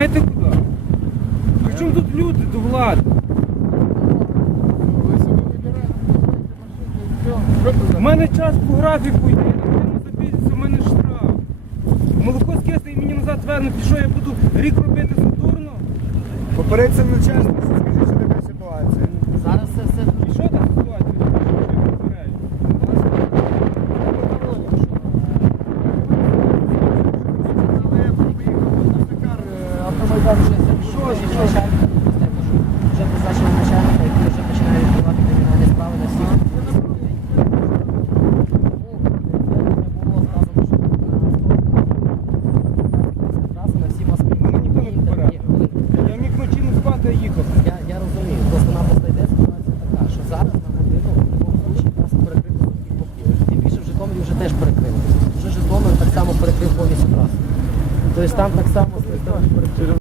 Знаєте куди? При чому тут люди до влади? Ви собі вибираєте, машину. У мене час по графіку йде, я не запізнитися, у мене штраф. Молоко скисне і мені назад вернуть, і що я буду рік робити за дурно? Попередься начальство, скажи, що така ситуація. Зараз це все І що там ситуація? Що я попереджу? Вже вже начальника, який вже починає відкривати кримінальні справи всіх. Я міг не спати, а їхати. Я, розумію, просто-напросто йде ситуація така, що зараз на годину в такому случаї нас перекрито. Тим більше в Житомирі вже теж перекрили. Вже Житомир так само перекрив повністю трасу. Тобто там так само